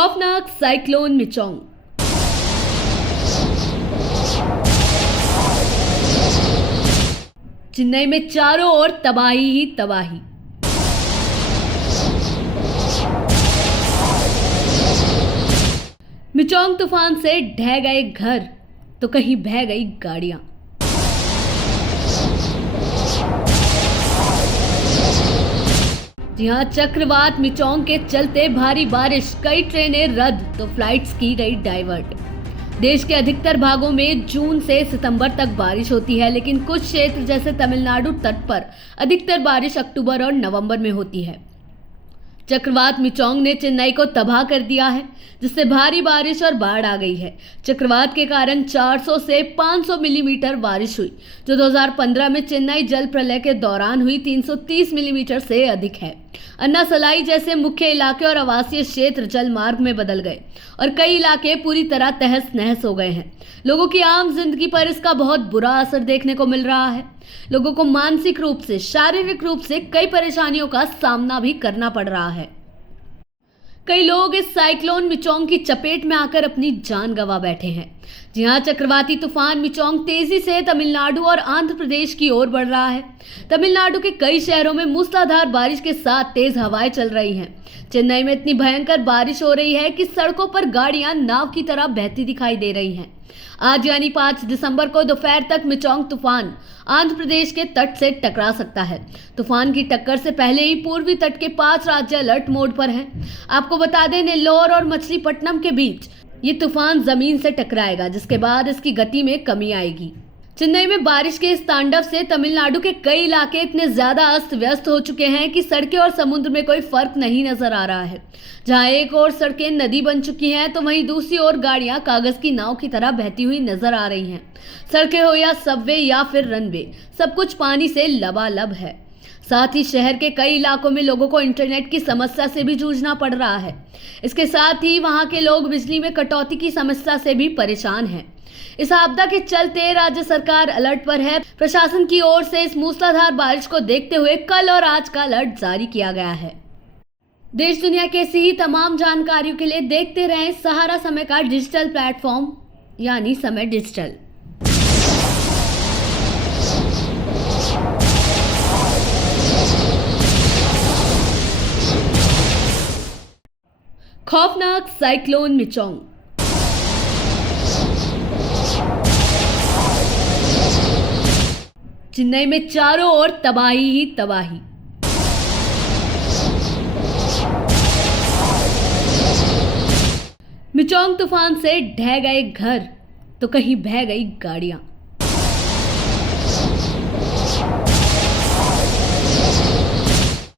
खौफनाक साइक्लोन मिचोंग। चेन्नई में चारों ओर तबाही ही तबाही। मिचोंग तूफान से ढह गए घर तो कहीं बह गई गाड़ियां। जी हां, चक्रवात मिचोंग के चलते भारी बारिश, कई ट्रेनें रद्द तो फ्लाइट्स की गई डाइवर्ट। देश के अधिकतर भागों में जून से सितंबर तक बारिश होती है, लेकिन कुछ क्षेत्र जैसे तमिलनाडु तट पर अधिकतर बारिश अक्टूबर और नवंबर में होती है। चक्रवात मिचोंग ने चेन्नई को तबाह कर दिया है, जिससे भारी बारिश और बाढ़ आ गई है। चक्रवात के कारण 400 से 500 मिलीमीटर बारिश हुई, जो 2015 में चेन्नई जल प्रलय के दौरान हुई 330 मिलीमीटर से अधिक है। अन्नासलाई जैसे मुख्य इलाके और आवासीय क्षेत्र जलमार्ग में बदल गए और कई इलाके पूरी तरह तहस नहस हो गए हैं। लोगों की आम जिंदगी पर इसका बहुत बुरा असर देखने को मिल रहा है। लोगों को मानसिक रूप से, शारीरिक रूप से कई परेशानियों का सामना भी करना पड़ रहा है। कई लोग इस साइक्लोन मिचोंग की चपेट में आकर अपनी जान गंवा बैठे हैं। जी हां, चक्रवाती तूफान मिचोंग तेजी से तमिलनाडु और आंध्र प्रदेश की ओर बढ़ रहा है। तमिलनाडु के कई शहरों में मूसलाधार बारिश के साथ तेज हवाएं चल रही हैं। चेन्नई में इतनी भयंकर बारिश हो रही है कि सड़कों पर गाड़ियां नाव की तरह बहती दिखाई दे रही हैं। आज यानी 5 दिसंबर को दोपहर तक मिचोंग तूफान आंध्र प्रदेश के तट से टकरा सकता है। तूफान की टक्कर से पहले ही पूर्वी तट के 5 राज्य अलर्ट मोड पर हैं। आपको बता दें, नेल्लोर और मछलीपट्टनम के बीच ये तूफान जमीन से टकराएगा, जिसके बाद इसकी गति में कमी आएगी। चेन्नई में बारिश के इस तांडव से तमिलनाडु के कई इलाके इतने ज्यादा अस्त व्यस्त हो चुके हैं कि सड़कें और समुद्र में कोई फर्क नहीं नजर आ रहा है। जहां एक ओर सड़कें नदी बन चुकी हैं, तो वहीं दूसरी ओर गाड़ियां कागज की नाव की तरह बहती हुई नजर आ रही हैं। सड़कें हो या सबवे या फिर रनवे, सब कुछ पानी से लबालब है। साथ ही शहर के कई इलाकों में लोगों को इंटरनेट की समस्या से भी जूझना पड़ रहा है। इसके साथ ही वहां के लोग बिजली में कटौती की समस्या से भी परेशान हैं। इस आपदा के चलते राज्य सरकार अलर्ट पर है। प्रशासन की ओर से इस मूसलाधार बारिश को देखते हुए कल और आज का अलर्ट जारी किया गया है। देश दुनिया की ऐसी ही तमाम जानकारियों के लिए देखते रहें सहारा समय का डिजिटल प्लेटफॉर्म, यानी समय डिजिटल। खौफनाक साइक्लोन मिचोंग। चेन्नई में चारों ओर तबाही ही तबाही। मिचोंग तूफान से ढह गए घर तो कहीं बह गई गाड़ियां।